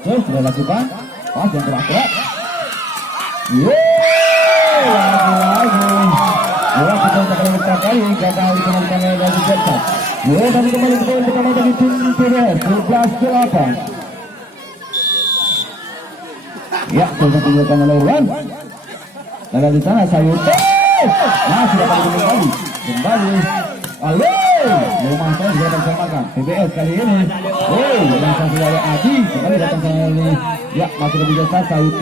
sudah lakukan pas yang terakhir. Lagi-lagi bola kita kembali kali gagal dikembalikan oleh David Jackson. Dan kembali ke poin pertama dari tim PDS 12-8. Ya, sudah dilakukan oleh Wan. Dan di sana Sayur. Nah, sudah kembali. Halo, memang saya juga bersamakan PBS kali ini. Yang satu dari Adi kembali datang ke ini. Ya, masih lebih besar Sayur.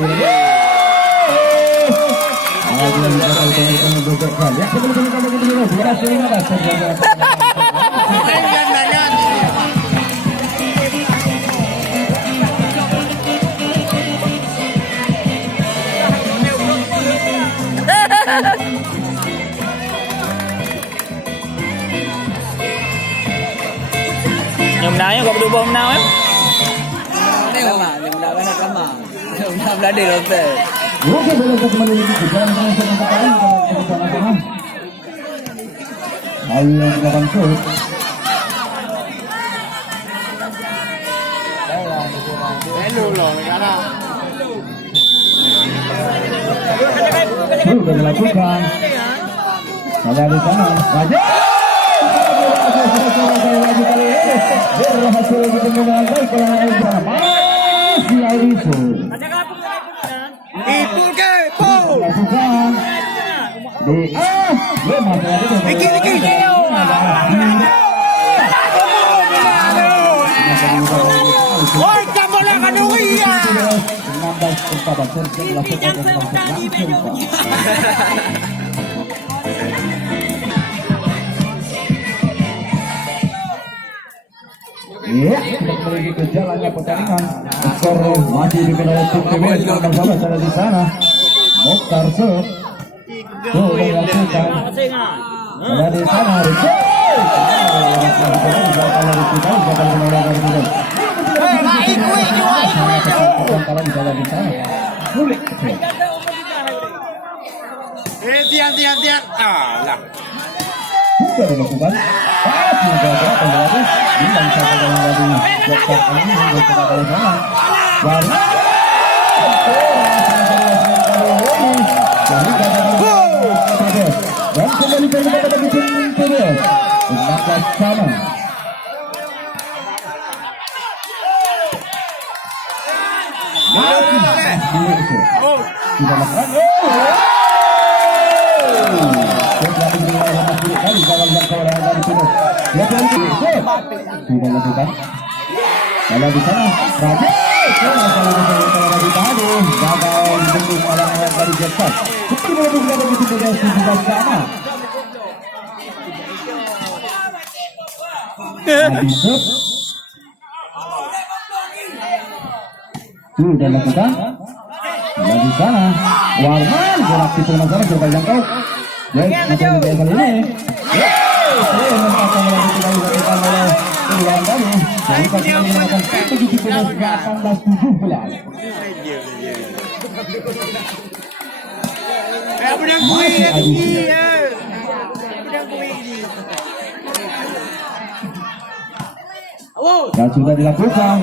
Nhầm đá có đủ bom nào ấy? Nhầm đá là để được tệ. Oke, boleh kembali lagi ke jalan sekali bersama-sama. Ayo yang akan shoot. Sudah dilakukan. Ada di sana. Raja. Lagi kali ini berhasil dengan baik oleh masih Aisu. Ipul ke, Ipul. Lakukan Oi, kamu lah kanuri ya. Ya, kembali ke jalannya pertandingan. Skor masih dipimpin oleh tim PBS. Sahabat ada di sana. Mokhtar Sep. Sudah dilakukan. Ada di sana. Tiang. Alah. Sudah dilakukan. Sudah kembali. Bilang saya dari dokter ini kepada sana. Dan kembali kepada tim PBS. 16 sama. Sudah lakukan. Kalau di sana, Raja. Gagal dibendung oleh dari Jackson. Seperti menunggu berada di situ dari 17 sama. Adisep. Sudah lakukan. Kalau di sana, Warman gerak di pemasaran coba jangkau. Jadi masih di kali ini. Dan sudah dilakukan.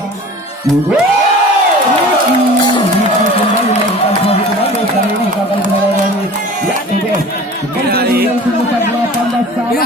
Ya,